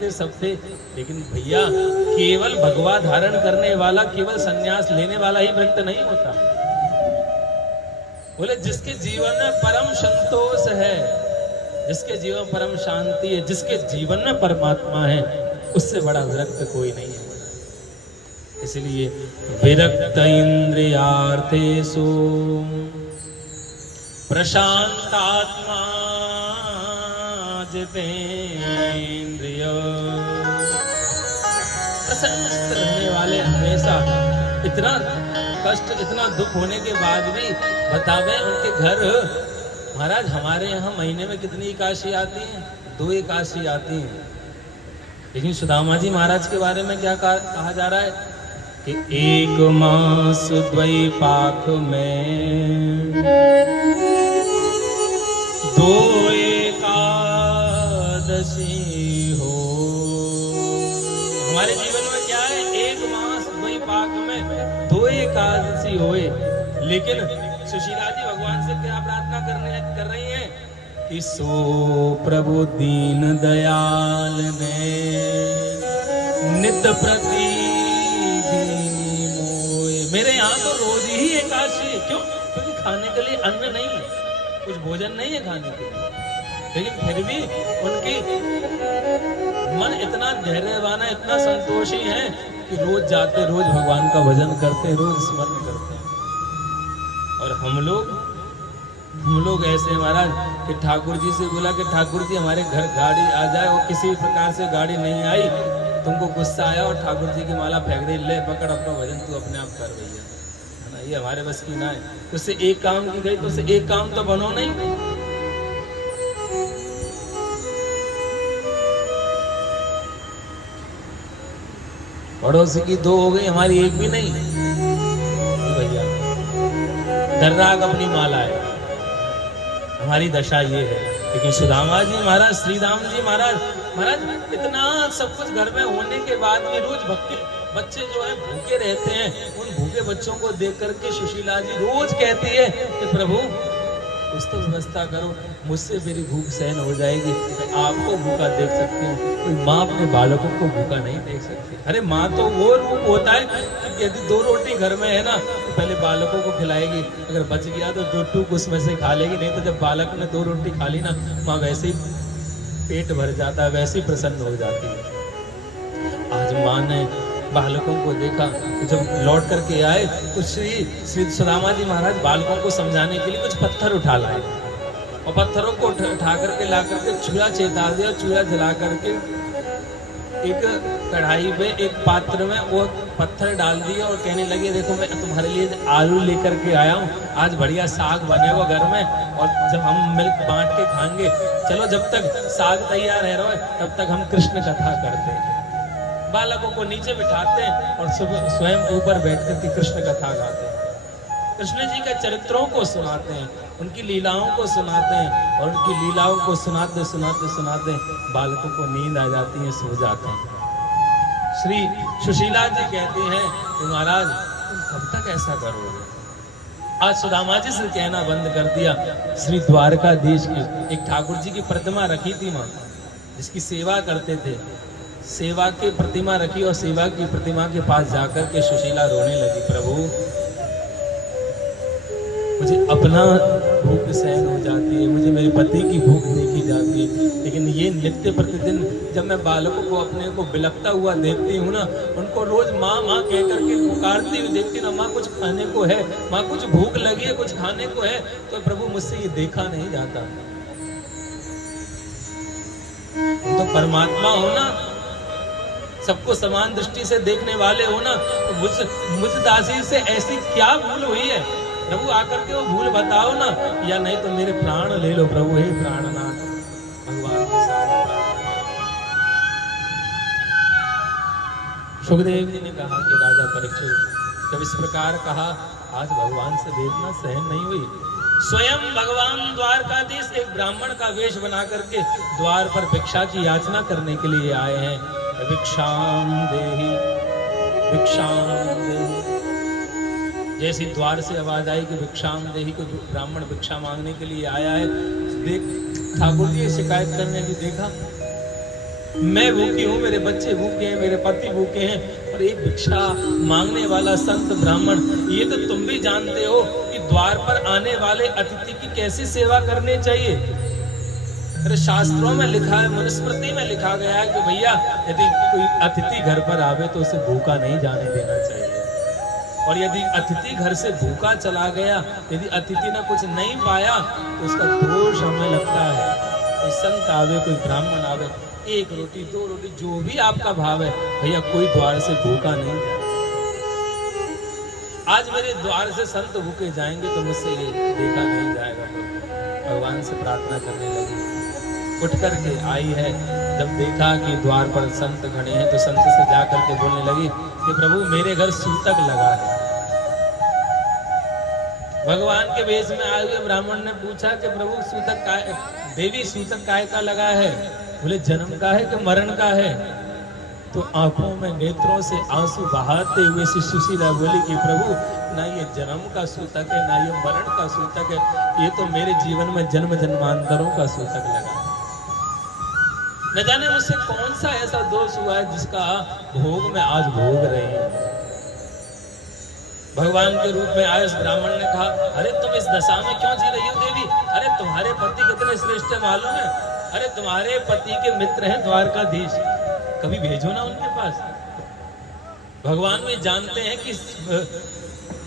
थे, सब थे, लेकिन भैया केवल भगवा धारण करने वाला, केवल संन्यास लेने वाला ही भक्त नहीं होता। बोले जिसके जीवन में परम संतोष है, जिसके जीवन में परम शांति है, जिसके जीवन में परमात्मा है, उससे बड़ा विरक्त कोई नहीं है। इसलिए विरक्त इंद्रियार्थेषु प्रशांतात्मा जितेंद्रिय। प्रसन्न रहने वाले हमेशा इतना कष्ट, इतना दुख होने के बाद भी बतावे उनके घर। महाराज हमारे यहाँ महीने में कितनी एकादशी आती हैं? 2 एकादशी आती हैं। लेकिन सुदामा जी महाराज के बारे में क्या कहा जा रहा है कि 1 मास द्वैपाक में 2 एकादशी हो। हमारे जीवन में क्या है? 1 मास द्वैपाक में 2 एकादशी होए। लेकिन सुशीला जी भगवान से क्या प्रार्थना कर रही हैं कि सो प्रभु दीन दयाल ने नित प्रति दीनी मोए। मेरे यहाँ तो रोज ही एकादशी है। क्यों? क्योंकि खाने के लिए अन्न नहीं है, कुछ भोजन नहीं है खाने के लिए, लेकिन फिर भी उनकी मन इतना धैर्यवान है, इतना संतोषी है कि रोज जाते, रोज भगवान का भजन करते, रोज स्मरण करते। और हम लोग ऐसे महाराज कि ठाकुर जी से बोला कि ठाकुर जी हमारे घर गाड़ी आ जाए, और किसी प्रकार से गाड़ी नहीं आई, तुमको गुस्सा आया और ठाकुर जी की माला फेंक दे, ले पकड़ अपना भजन तू अपने आप कर भैया, है ना? ये हमारे बस की ना है। उससे एक काम की गई तो उससे एक काम तो बनो नहीं। पड़ोसी की 2 हो गई, हमारी एक भी नहीं भैया। दर्राग अपनी माला है, हमारी दशा ये है। लेकिन सुदामा जी महाराज, श्रीराम जी महाराज इतना सब कुछ घर में होने के बाद भी रोज भक्ति, बच्चे जो है भूखे रहते हैं, उन भूखे बच्चों को देख करके सुशीला जी रोज कहती है कि प्रभु कुछ तो व्यवस्था करो, मुझसे मेरी भूख सहन हो जाएगी। आपको भूखा देख सकती हूँ, कोई माँ अपने बालकों को भूखा नहीं देख सकती। अरे माँ तो वो रूप होता है कि यदि 2 रोटी घर में है ना तो पहले बालकों को खिलाएगी, अगर बच गया तो 2 टूक उसमें से खा लेगी, नहीं तो जब बालक ने 2 रोटी खा ली ना, माँ वैसे ही पेट भर जाता है, वैसे ही प्रसन्न हो जाती है। आज माँ ने बालकों को देखा, जब लौट करके आए तो श्री सुदामा जी महाराज बालकों को समझाने के लिए कुछ पत्थर उठा लाए, और पत्थरों को उठा करके ला करके चूल्हा चेता दिया। चूल्हा जला करके एक कढ़ाई में, एक पात्र में वो पत्थर डाल दिए और कहने लगे देखो मैं तुम्हारे लिए आलू लेकर के आया हूँ, आज बढ़िया साग बनेगा घर में, और जब हम मिल बांट के खाएंगे, चलो जब तक साग तैयार है रहो तब तक हम कृष्ण कथा करते हैं। बालकों को नीचे बिठाते हैं और स्वयं ऊपर बैठ करके कृष्ण कथा गाते हैं, कृष्ण जी के चरित्रों को सुनाते हैं, उनकी लीलाओं को सुनाते हैं, और उनकी लीलाओं को सुनाते सुनाते सुनाते बालकों को नींद आ जाती है, सो जाते हैं। श्री सुशीला जी कहती हैं कि महाराज तुम कब तक ऐसा करोगे? आज सुदामा जी से कहना बंद कर दिया। श्री द्वारकाधीश की एक ठाकुर जी की प्रतिमा रखी थी माँ, जिसकी सेवा करते थे, सेवा की प्रतिमा रखी, और सेवा की प्रतिमा के पास जाकर के सुशीला रोने लगी, प्रभु मुझे अपना भूख सहन हो जाती है, मुझे मेरे पति की भूख देखी जाती है, लेकिन ये नित्य प्रतिदिन जब मैं बालकों को अपने को बिलखता हुआ देखती हूँ ना, उनको रोज माँ माँ कह करके पुकारती हुई देखती ना, माँ कुछ खाने को है, माँ कुछ भूख लगी है, कुछ खाने को है, तो प्रभु मुझसे ये देखा नहीं जाता। तो परमात्मा हो ना, सबको समान दृष्टि से देखने वाले हो ना, तो मुझ दासी से ऐसी क्या भूल हुई है प्रभु, आकर के वो भूल बताओ ना, या नहीं तो मेरे प्राण ले लो प्रभु, हे प्राणनाथ। भगवान के सामने सुखदेव जी ने कहा कि राजा परीक्षित, जब इस प्रकार कहा, आज भगवान से वेदना सहन नहीं हुई। स्वयं भगवान द्वारकाधीश एक ब्राह्मण का वेश बना करके द्वार पर भिक्षा की याचना करने के लिए आए हैं। भिक्षाम देहि, भिक्षाम देहि। जैसी द्वार से आवाज आई कि भिक्षाम देहि, को ब्राह्मण भिक्षा मांगने के लिए आया है, देख ठाकुर जी शिकायत करने की देखा, मैं भूखी हूं, मेरे बच्चे भूखे हैं, मेरे पति भूखे हैं, और एक भिक्षा मांगने वाला संत ब्राह्मण। ये तो तुम भी जानते हो कि द्वार पर आने वाले अतिथि की कैसी सेवा करनी चाहिए। अरे शास्त्रों में लिखा है, मनुस्मृति में लिखा गया है कि भैया यदि कोई अतिथि घर पर आवे तो उसे भूखा नहीं जाने देना चाहिए। और यदि अतिथि घर से भूखा चला गया, यदि अतिथि ने कुछ नहीं पाया तो उसका दोष हमें लगता है। कोई संत आवे, कोई ब्राह्मण आवे, एक रोटी दो रोटी जो भी आपका भाव है, भैया कोई द्वार से भूखा नहीं जाए। आज मेरे द्वार से संत भूखे जाएंगे तो मुझसे ये देखा नहीं जाएगा। भगवान से प्रार्थना करने लगी, उठ करके आई है। जब देखा कि द्वार पर संत खड़े हैं तो संत से जाकर के बोलने लगी कि प्रभु मेरे घर सूतक लगा है। भगवान के वेश में आए हुए ब्राह्मण ने पूछा कि प्रभु सूतक का, देवी सूतक काय का लगा है? बोले जन्म का है कि मरण का है? तो आंखों में नेत्रों से आंसू बहाते हुए सुशीला बोली कि प्रभु ना ये जन्म का सूतक है, ना ये मरण का सूतक है, ये तो मेरे जीवन में जन्म जन्मांतरों का सूतक लगा। न जाने मुझसे कौन सा ऐसा दोष हुआ है जिसका भोग मैं आज भोग रही हूं। भगवान के रूप में आए उस ब्राह्मण ने कहा, अरे तुम इस दशा में क्यों जी रही हो देवी? अरे तुम्हारे पति कितने श्रेष्ठ है मालूम है? अरे तुम्हारे पति के मित्र हैं द्वारकाधीश, कभी भेजो ना उनके पास। भगवान भी जानते हैं कि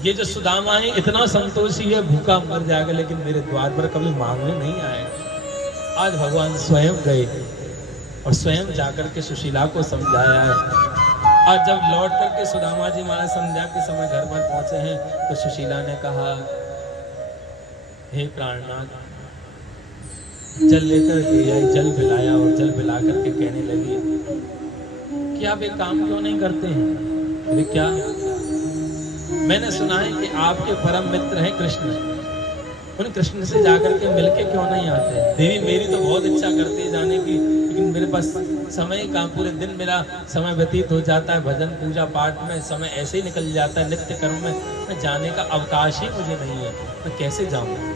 ये जो सुदामा है इतना संतोषी है, भूखा मर जाएगा लेकिन मेरे द्वार पर कभी मांगने नहीं आएगा। आज भगवान स्वयं गए और स्वयं जाकर के सुशीला को समझाया है। और जब लौट करके सुदामा जी महाराज संध्या के समय घर पर पहुंचे हैं तो सुशीला ने कहा, हे प्राणनाथ, जल लेकर के आई। जल पिलाया और जल पिला करके कहने लगी कि आप एक काम क्यों नहीं करते हैं? अरे क्या? मैंने सुना है कि आपके परम मित्र हैं कृष्ण, उन कृष्ण से जाकर के मिलके क्यों नहीं आते? देवी मेरी तो बहुत इच्छा करती है जाने की, लेकिन मेरे पास समय कहाँ, पूरे दिन मेरा समय व्यतीत हो जाता है भजन पूजा पाठ में, समय ऐसे ही निकल जाता है नित्य कर्म में, मैं जाने का अवकाश ही मुझे नहीं है, मैं कैसे जाऊंगा?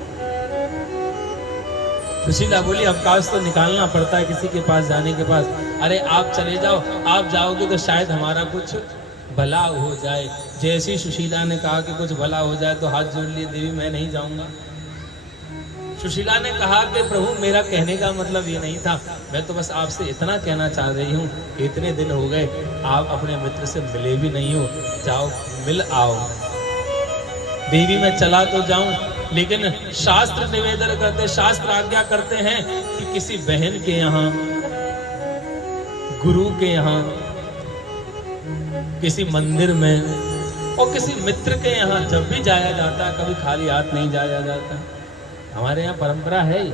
सुशीला बोली अवकाश तो निकालना पड़ता है किसी के पास जाने के पास। अरे आप चले जाओ, आप जाओगे तो शायद हमारा कुछ भला हो जाए। जैसी सुशीला ने कहा कि कुछ भला हो जाए तो हाथ जोड़ लिए, देवी मैं नहीं जाऊंगा। सुशीला ने कहा कि प्रभु मेरा कहने का मतलब ये नहीं था, मैं तो बस आपसे इतना कहना चाह रही हूँ, इतने दिन हो गए आप अपने मित्र से मिले भी नहीं हो, जाओ मिल आओ। देवी मैं चला तो जाऊं, लेकिन शास्त्र निवेदन करते, शास्त्र आज्ञा करते हैं कि किसी बहन के यहाँ, गुरु के यहाँ, किसी मंदिर में और किसी मित्र के यहाँ जब भी जाया जाता है कभी खाली हाथ नहीं जाया जाता। हमारे यहाँ परंपरा है ही।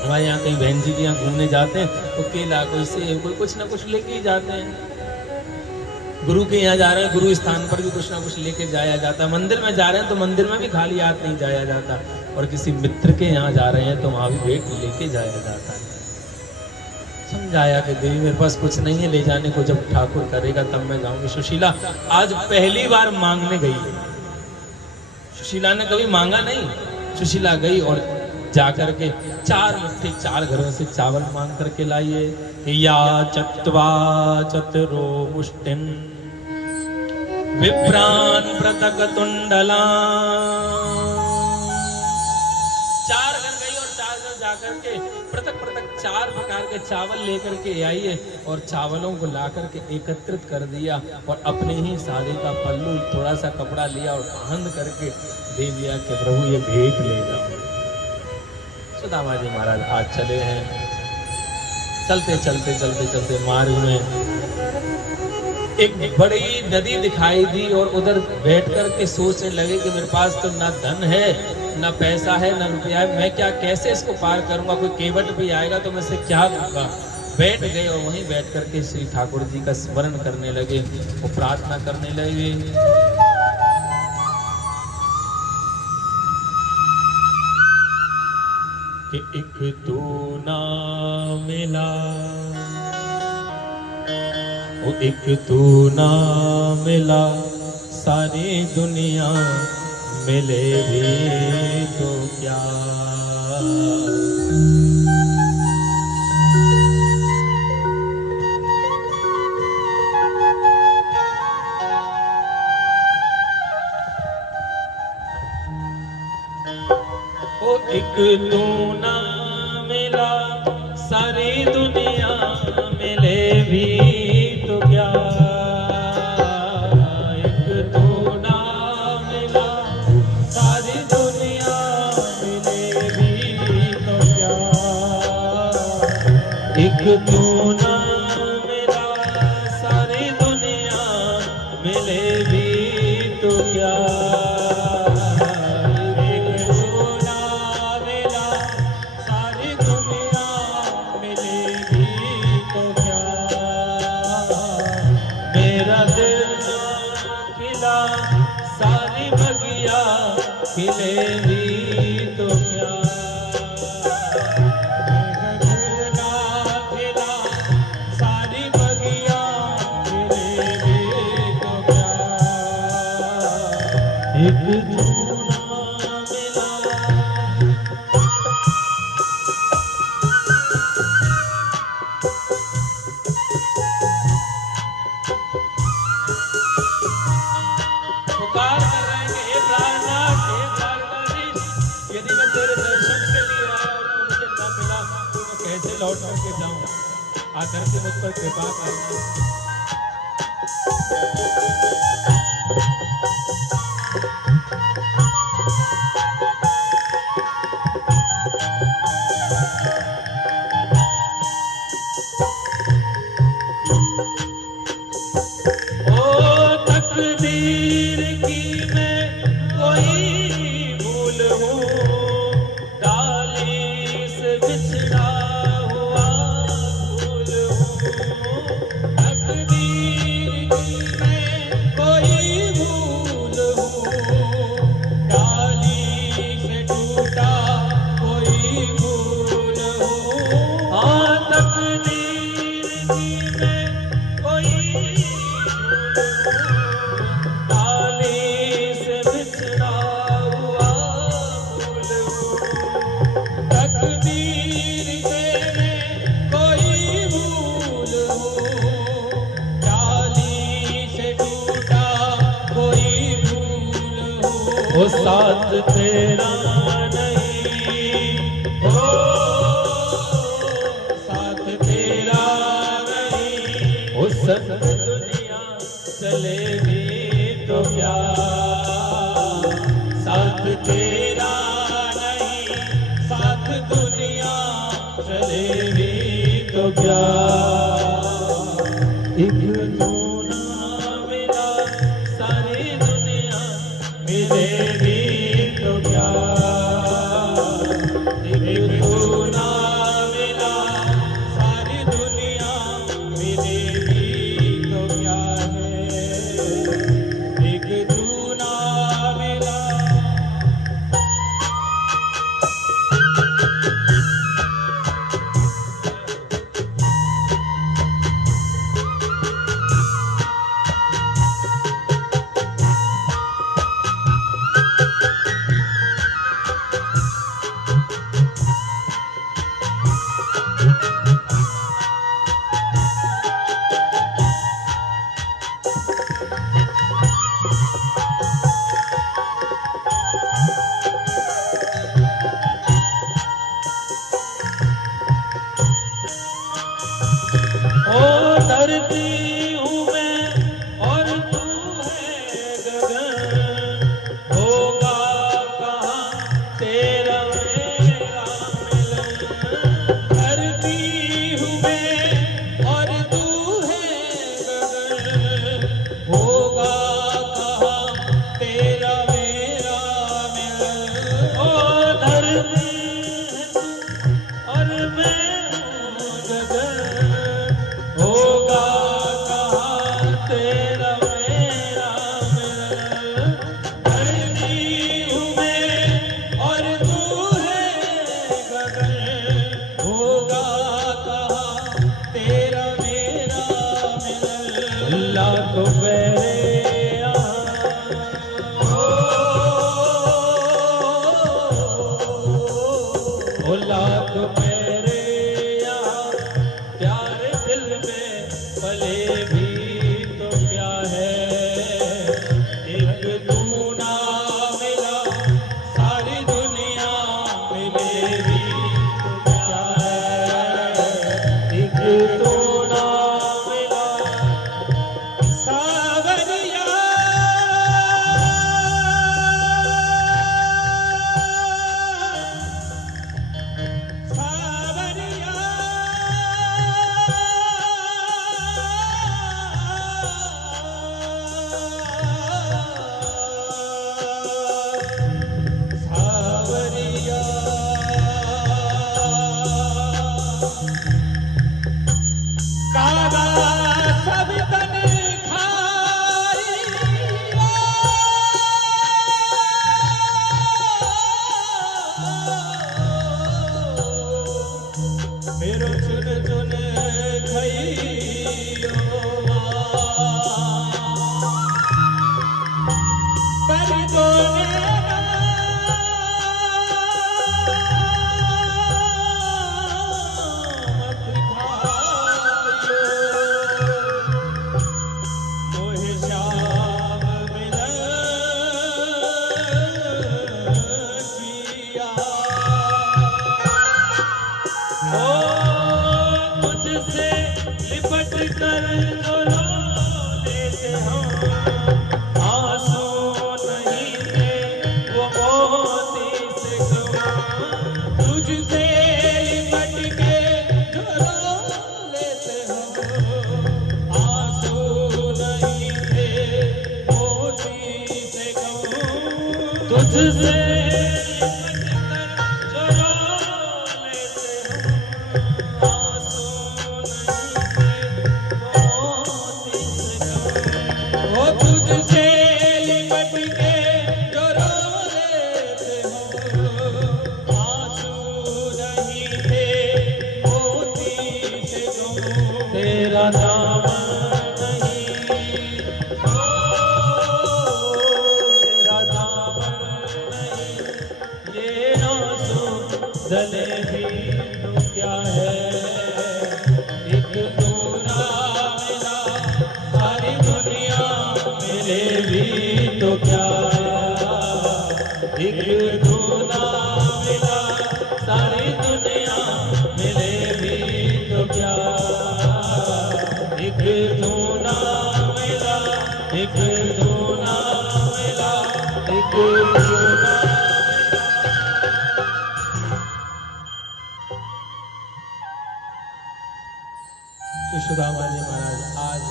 हमारे यहाँ कहीं बहन जी के यहाँ घूमने जाते हैं तो केला, कोई सेब, कोई कुछ ना कुछ लेके ही जाते हैं। गुरु के यहाँ जा रहे हैं, गुरु स्थान पर भी कुछ ना कुछ लेके जाया जाता है। मंदिर में जा रहे हैं तो मंदिर में भी खाली हाथ नहीं जाया जाता, और किसी मित्र के यहाँ जा रहे हैं तो वहां भी भेंट लेके जाया जाता है। समझाया कि देवी मेरे पास कुछ नहीं है ले जाने को, जब ठाकुर करेगा तब मैं जाऊंगी। सुशीला आज पहली बार मांगने गई। सुशीला ने कभी मांगा नहीं। सुशीला गई और जाकर के 4 मुट्ठी 4 घरों से चावल मांग करके लाइए। या चत्वा चतुरो मुष्टिन विप्रान प्रतक तुंडला। 4 घर गई और 4 घर जाकर के पृथक पृथक 4 प्रकार के चावल लेकर के आई है, और चावलों को ला करके एकत्रित कर दिया और अपने ही साड़ी का पल्लू थोड़ा सा कपड़ा लिया और बांध करके दे दिया कि प्रभु ये भेंट ले जाओ। सुदामा जी महाराज आज चले हैं। चलते चलते चलते चलते मार्ग में एक बड़ी नदी दिखाई दी और उधर बैठ कर के सोचने लगे कि मेरे पास तो ना धन है, ना पैसा है, ना रुपया है, मैं क्या कैसे इसको पार करूंगा? कोई केवट भी आएगा तो मैं से क्या दूंगा? बैठ गए और वहीं बैठ करके श्री ठाकुर जी का स्मरण करने लगे, वो प्रार्थना करने लगे। कि एक तू ना मिला, वो एक तू ना मिला, सारी दुनिया मिले भी तो क्या। एक तू ना मिला सारी दुनिया मिले भी तो क्या, एक तू ना मिला सारी दुनिया मिले भी तो क्या, एक तू ना मिला सारी दुनिया मिले भी तो क्या, मेरा दिल खिला सारी बगिया खिले भी तो क्या, मेरा दिल खिला सारी बगिया खिले भी तो क्या, एक तू ना मिला। पुकार कर रहे हैं कि हे प्राणनाथ, हे द्वारकाधीश, यदि मैं तेरे दर्शन के लिए आया और तू मुझे न मिला तो मैं कैसे लौट करके जाऊं, आकर के मुझ पर कृपा करना। ओ तकदीर की मैं कोई भूल हूँ, डाली से बिछड़ा हुआ फूल हूँ, तकदीर की मैं कोई भूल हूँ, डाली से टूटा कोई फूल हूँ, हाँ तकदीर की मैं कोई डाली से बिछड़ा हुआ फूल हूँ, तकदीर से मैं कोई भूल हूँ, डाली से टूटा कोई फूल हूँ, वो साथ तेरा नहीं, ओ साथ तेरा नहीं, वो संग दुनिया चले भी तो क्या, साथ तेरा नहीं साथ दुनिया चले भी तो क्या, एक तू ना मिला सारी दुनिया मिले भी तो क्या, एक तू ना मिला सारी दुनिया मिले भी तो क्या है, एक तू ना मिला। ओ धरती हूँ मैं और तू है गगन, होगा कहाँ तेरा मेरा मिलन, धरती हूँ मैं और तू है गगन, होगा कहाँ तेरा मेरा मिलन, ओ धरती है तू और मैं हूँ गगन, होगा कहाँ तेरा मेरा मिलन, धरती हूँ मैं और तू है गगन, होगा कहाँ तेरा मेरा मिलन, लाख फेरे ओ लाख फेरे यहाँ प्यारे दिल में पले भी तो क्या है, एक तू ना मिला सारी दुनिया मिले कर जो रो लेते हम, आंसू नहीं थे वो मोती से कम, तुझसे लिपट के जो रो लेते हम, आंसू नहीं थे मोती से कम, तुझसे तेरा नाम नहीं, तेरा नाम नहीं, ये आंसू जले भी तो क्या है, एक तू ना मिला सारी दुनिया मिले भी तो क्या है, एक तू ना मिला सारी दुनिया मिले भी तो क्या, एक तू ना मिला, एक तू ना मिला, एक तू ना। तो सुदामा जी महाराज आज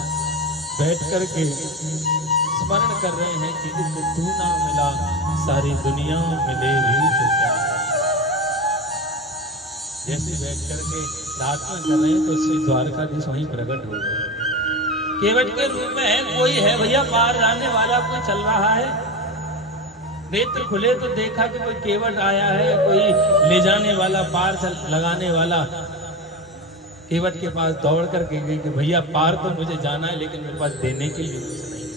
बैठ करके स्मरण कर रहे हैं कि एक तू ना मिला सारी दुनिया मिले भी तो क्या। जैसे बैठ करके प्रार्थना कर रहे हैं तो श्री द्वारकाधीश वहीं प्रकट हो गए। केवट के रूप में है, कोई है भैया पार जाने वाला, कोई चल रहा है। नेत्र खुले तो देखा कि कोई केवट आया है, कोई ले जाने वाला, पार लगाने वाला। केवट के पास दौड़ करके गए कि भैया पार तो मुझे जाना है, लेकिन मेरे पास देने के लिए कुछ नहीं है,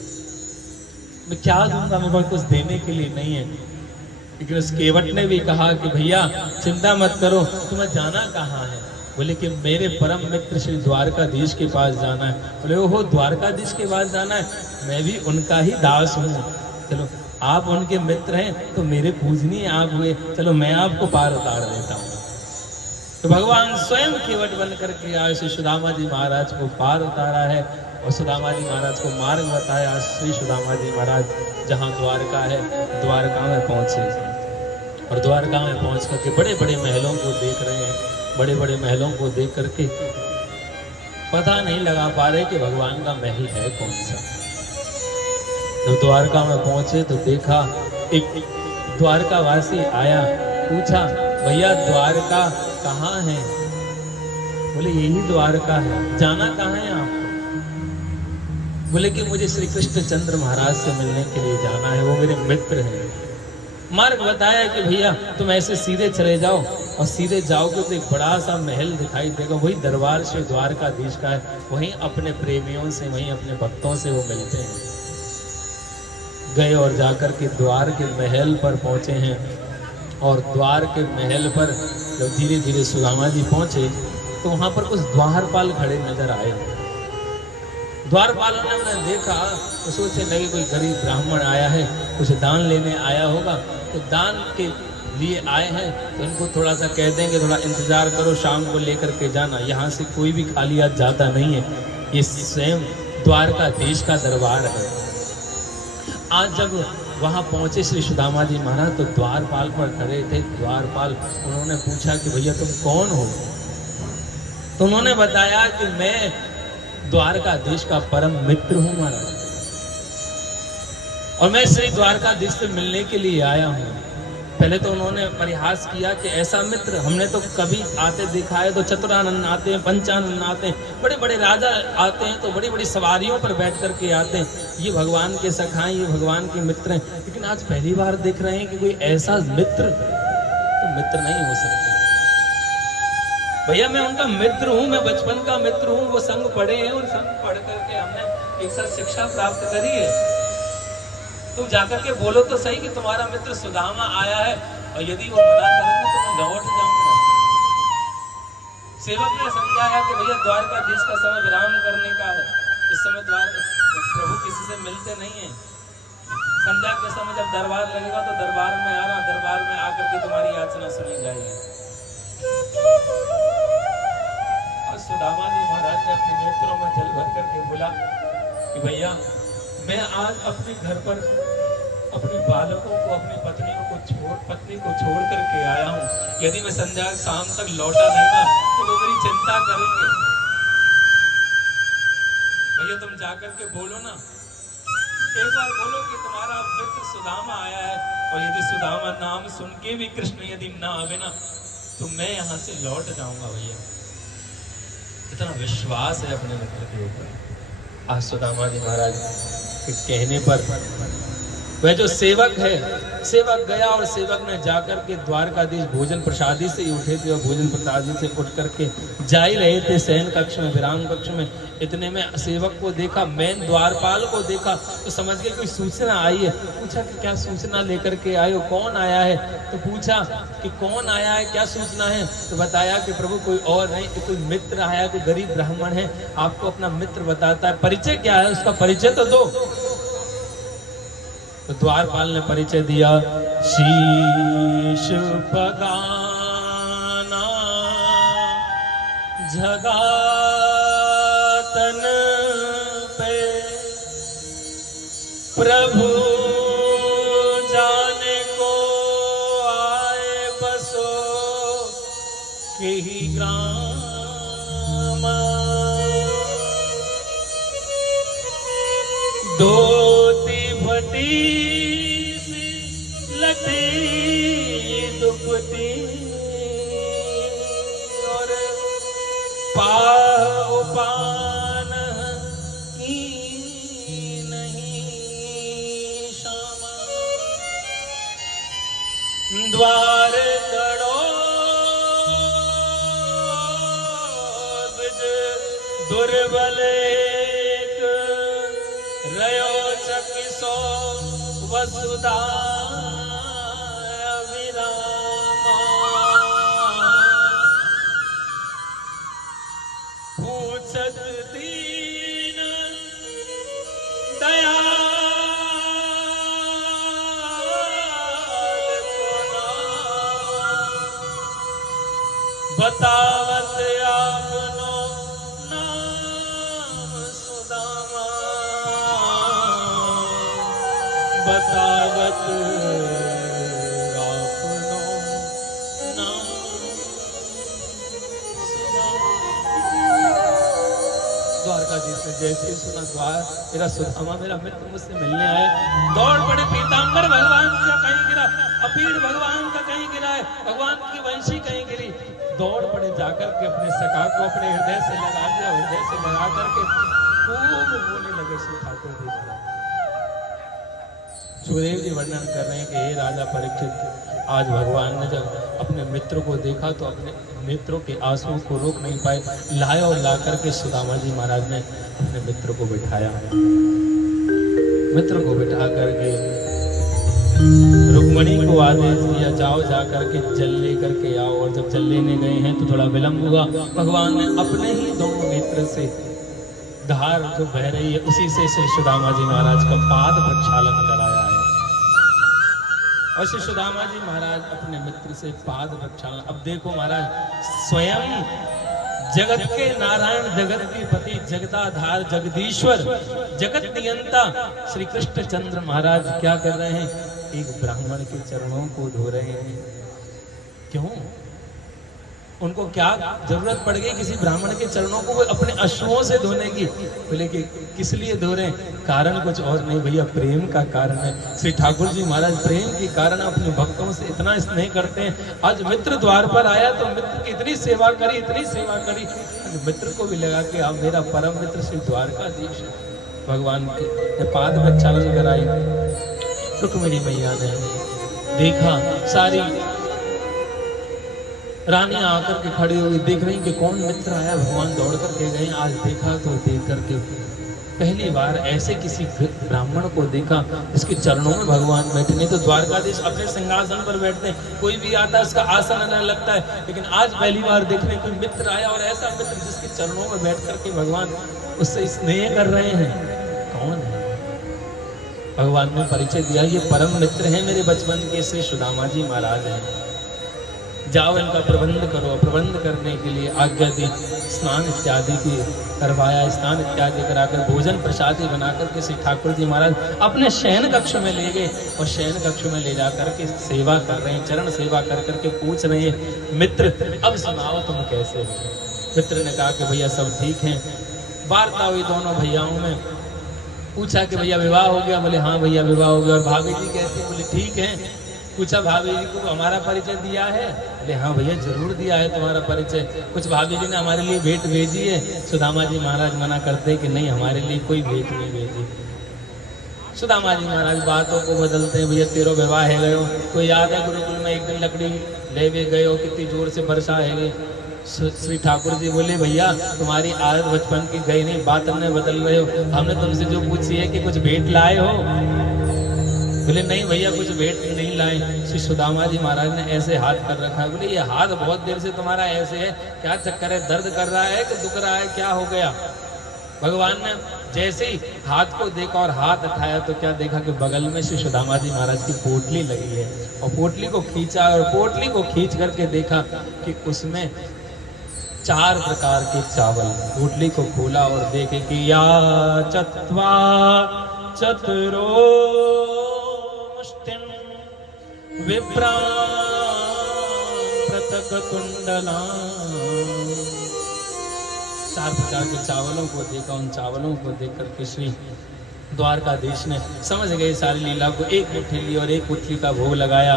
मैं क्या दूंगा, मेरे पास कुछ देने के लिए नहीं है। लेकिन उस केवट ने भी कहा कि भैया चिंता मत करो, तुम्हें जाना कहाँ है। बोले कि मेरे परम मित्र श्री द्वारकाधीश के पास जाना है। बोले ओहो द्वारकाधीश के पास जाना है, मैं भी उनका ही दास हूँ। चलो आप उनके मित्र हैं तो मेरे पूजनीय आप हुए, चलो मैं आपको पार उतार देता हूँ। तो भगवान स्वयं केवट बन करके आए, श्री सुदामा जी महाराज को पार उतारा है और सुदामा जी महाराज को मार्ग बताया। श्री सुदामा जी महाराज जहाँ द्वारका है, द्वारका में पहुंचे और द्वारका में पहुंच करके बड़े बड़े महलों को देख रहे हैं। बड़े बड़े महलों को देख करके पता नहीं लगा पा रहे कि भगवान का महल है कौन सा। जब द्वारका में पहुंचे तो देखा एक द्वारकावासी आया, पूछा भैया द्वारका कहाँ है। बोले यही द्वारका है, जाना कहाँ है आपको। बोले कि मुझे श्री कृष्णचंद्र महाराज से मिलने के लिए जाना है, वो मेरे मित्र हैं। मार्ग बताया कि भैया तुम ऐसे सीधे चले जाओ और सीधे जाओगे तो एक बड़ा सा महल दिखाई देगा, वही दरबार श्री द्वारकाधीश का है। वहीं अपने प्रेमियों से, वहीं अपने भक्तों से वो मिलते हैं। गए और जाकर के द्वार के महल पर पहुंचे हैं और द्वार के महल पर जब धीरे धीरे सुदामा जी पहुंचे तो वहां पर कुछ द्वारपाल खड़े नजर आए। द्वारपालों ने देखा तो सोचने लगे कोई गरीब ब्राह्मण आया है, कुछ दान लेने आया होगा, तो दान के लिए आए हैं तो इनको थोड़ा सा कह देंगे, थोड़ा इंतजार करो, शाम को लेकर के जाना, यहाँ से कोई भी खाली हाथ जाता नहीं है। ये स्वयं द्वारकाधीश का दरबार है। आज जब वहां पहुंचे श्री सुदामा जी महाराज तो द्वारपाल पर खड़े थे। द्वारपाल उन्होंने पूछा कि भैया तुम कौन हो। तो उन्होंने बताया कि मैं द्वारकाधीश का परम मित्र हूं महाराज, और मैं श्री द्वारकाधीश से मिलने के लिए आया हूं। पहले तो उन्होंने परिहास किया कि ऐसा मित्र हमने तो कभी आते देखा है, तो चतुरानंद आते हैं, पंचानंद आते हैं, बड़े बड़े राजा आते हैं तो बड़ी बड़ी सवारियों पर बैठ करके आते हैं, ये भगवान के सखाएं, ये भगवान के मित्र हैं। लेकिन आज पहली बार देख रहे हैं कि कोई ऐसा मित्र तो मित्र नहीं हो सकते। भैया मैं उनका मित्र हूँ, मैं बचपन का मित्र हूँ, वो संग पढ़े हैं और संग पढ़ करके हमने एक साथ शिक्षा प्राप्त करी है। तुम जाकर के बोलो तो सही कि तुम्हारा मित्र सुदामा आया है, और यदि वो मना करेंगे तो मैं लौट जाऊंगा। सेवक ने समझाया कि भैया द्वारकाधीश का समय विराम करने का है, इस समय प्रभु किसी से मिलते नहीं है। संध्या के समय जब दरबार लगेगा तो दरबार में आना, दरबार में आकर के तुम्हारी याचना सुनी जाएगी। और सुदामा जी महाराज ने अपने नेत्रों में जल भर करके बोला कि भैया मैं आज अपने घर पर अपने बालकों को अपनी पत्नी को छोड़ करके आया हूँ। यदि मैं संध्या शाम तक लौटा नहीं ना तो वो मेरी चिंता करेंगे। भैया तुम जाकर के बोलो ना, एक बार बोलो कि तुम्हारा मित्र सुदामा आया है, और यदि सुदामा नाम सुन के भी कृष्ण यदि ना आवे ना तो मैं यहाँ से लौट जाऊंगा। भैया इतना विश्वास है अपने मित्र के ऊपर। आज सुदामा जी महाराज के कहने पर वह जो सेवक है, सेवक गया और सेवक ने जाकर के द्वारकाधीश भोजन प्रसादी से ही उठे थे और भोजन प्रसादी से उठ करके जा ही रहे थे शयन कक्ष में, विराम कक्ष में। इतने में सेवक को देखा, मैन द्वारपाल को देखा तो समझ गए कोई सूचना आई है। पूछा कि क्या सूचना लेकर के आए हो, कौन आया है? तो पूछा कि कौन आया है, क्या सूचना है? तो बताया कि प्रभु कोई और नहीं, कोई मित्र आया, कोई गरीब ब्राह्मण है, आपको अपना मित्र बताता है। परिचय क्या है उसका, परिचय तो दो। तो द्वारपाल ने परिचय दिया, शीश पगाना जगातन पे प्रभु जाने को आए बसो केही ग्राम। दोती भटी लटी दुपटी और पान की नहीं क्षमा। द्वार कड़ो बिज दुर्बल रयो चकिसो वसुधा विरामा। पूछत दीन दयाल कोना बतावत आपनो नाम सुदामा। बतावत आपनो नाम सुदामा। द्वारकाधीश ने जैसे ही सुना द्वार मेरा सुदामा मेरा मित्र मुझसे मिलने आए, दौड़ पड़े। पीतांबर भगवान का कहीं गिरा, अपीड़ भगवान का कहीं गिरा है, भगवान की वंशी कहीं गिरी। दौड़ पड़े जाकर के अपने सखा को अपने हृदय से लगा दिया, हृदय से लगा करके खूब बोलने लगे। श्री ठाकुर जी सुखदेव जी वर्णन कर रहे हैं कि हे राजा परीक्षित, आज भगवान ने जब अपने मित्र को देखा तो अपने मित्रों के आंसुओं को रोक नहीं पाए, लाए और ला करके सुदामा जी महाराज ने अपने मित्र को बिठाया। मित्र को बिठा करके रुक्मणी को आदेश दिया, जाओ जा करके जल लेकर के आओ। और जब जल लेने गए हैं तो थोड़ा विलंब हुआ। भगवान ने अपने ही दोनों नेत्र से धार जो बह रही है उसी से श्री सुदामा जी महाराज का पाद प्रक्षालन कराया है। और श्री सुदामा जी महाराज अपने मित्र से पाद प्रक्षालन। अब देखो महाराज, स्वयं जगत के नारायण, जगत के पति, जगदाधार, जगदीश्वर, जगत नियंता श्री कृष्ण चंद्र महाराज क्या कर रहे हैं? एक ब्राह्मण के चरणों को धो रहे हैं। क्यों? उनको क्या जरूरत पड़ गई किसी ब्राह्मण के चरणों को वो अपने अश्रुओं से धोने की? बोले कि किस लिए धो रहे हैं? कारण कुछ और नहीं भैया, प्रेम का कारण है। श्री ठाकुर जी महाराज प्रेम के कारण अपने भक्तों से इतना स्नेह करते हैं। आज मित्र द्वार पर आया तो मित्र की इतनी सेवा करी, इतनी सेवा करी, मित्र को भी लगा कि आप मेरा परम मित्र श्री द्वारकाधीश भगवान के पाद प्रक्षालन कराई। रुक्मिणी मैया ने देखा, सारी रानियां आकर के खड़ी हुई देख रही कि कौन मित्र आया। भगवान दौड़ करके गए। आज देखा तो देख करके पहली बार ऐसे किसी ब्राह्मण को देखा जिसके चरणों में भगवान बैठे। नहीं तो द्वारकाधीश अपने सिंहासन पर बैठते हैं, कोई भी आता है उसका आसन अलग लगता है, लेकिन आज पहली बार देखने कोई मित्र आया और ऐसा मित्र जिसके चरणों में बैठ करके भगवान उससे स्नेह कर रहे हैं। कौन है? भगवान ने परिचय दिया, ये परम मित्र हैं मेरे बचपन के, श्री सुदामा जी महाराज हैं। जाओ इनका प्रबंध करो। प्रबंध करने के लिए आज्ञा दी, स्नान इत्यादि की करवाया, स्नान इत्यादि कराकर भोजन प्रसादी बनाकर के श्री ठाकुर जी महाराज अपने शयन कक्ष में ले गए और शयन कक्ष में ले जाकर के सेवा कर रहे हैं, चरण सेवा कर करके पूछ रहे हैं, मित्र अब सुनाओ तुम कैसे हो। मित्र ने कहा कि भैया सब ठीक है। वार्ता हुई दोनों भैयाओं में, पूछा कि भैया विवाह हो गया? बोले हाँ भैया विवाह हो गया। और भाभी जी कैसे? बोले ठीक है। पूछा भाभी जी को हमारा परिचय दिया है? बोले हाँ भैया जरूर दिया है तुम्हारा परिचय। कुछ भाभी जी ने हमारे लिए भेंट भेजी है? सुदामा जी महाराज मना करते कि नहीं हमारे लिए कोई भेंट नहीं भेजी। सुदामा जी महाराज बातों को बदलते हैं, भैया तेरो विवाह है गयो। तो याद है गुरुकुल में एक दिन लकड़ी ले गए हो, कितनी जोर से वर्षा है। श्री ठाकुर जी बोले भैया तुम्हारी आदत बचपन की गई नहीं, बात हमने बदल रहे हो। हमने तुमसे जो पूछी है कि कुछ भेंट लाए हो? बोले नहीं भैया कुछ भेंट नहीं लाए। श्री सुदामा जी महाराज ने ऐसे हाथ कर रखा है। बोले ये हाथ बहुत देर से तुम्हारा ऐसे है, क्या चक्कर है? दर्द कर रहा है कि दुख रहा है, क्या हो गया? भगवान ने जैसे ही हाथ को देखा और हाथ उठाया तो क्या देखा कि बगल में श्री सुदामा जी महाराज की पोटली लगी है। और पोटली को खींचा और पोटली को खींच करके देखा कि उसमें 4 प्रकार के चावल। पोटली को खोला और देखे कि या चत्वा चतुरो मुष्टिम विप्रा पृथक कुंडला। 4 प्रकार के चावलों को देखा। उन चावलों को देख करके श्री द्वारकाधीश ने समझ गए सारी लीला को। एक मुट्ठी ली और एक मुट्ठी का भोग लगाया।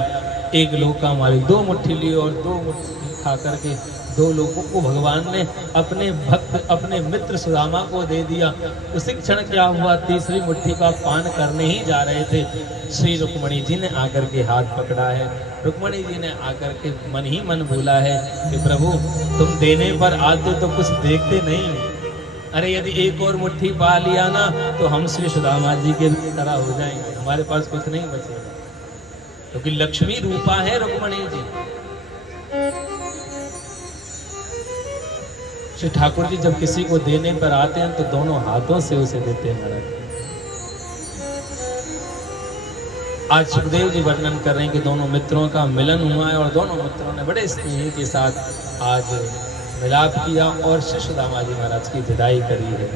एक लोग का मालिक 2 मुट्ठी ली और 2 मुट्ठी खा करके 2 लोगों को भगवान ने अपने भक्त अपने मित्र सुदामा को दे दिया। उसी क्षण क्या हुआ, तीसरी मुट्ठी का पान करने ही जा रहे थे, श्री रुक्मणी जी ने आकर के हाथ पकड़ा है। रुक्मणी जी ने आकर के मन ही मन बोला है कि प्रभु तुम देने पर आते तो कुछ देखते नहीं। अरे यदि एक और मुट्ठी पा लिया ना तो हम श्री सुदामा जी के तरह हो जाएंगे, हमारे पास कुछ नहीं बचेगा। क्योंकि लक्ष्मी रूपा है रुक्मणी जी। श्री ठाकुर जी जब किसी को देने पर आते हैं तो दोनों हाथों से उसे देते हैं महाराज। आज सुखदेव जी वर्णन कर रहे हैं कि दोनों मित्रों का मिलन हुआ है और दोनों मित्रों ने बड़े स्नेह के साथ आज मिलाप किया और श्री सुदामा जी महाराज की विदाई करी है।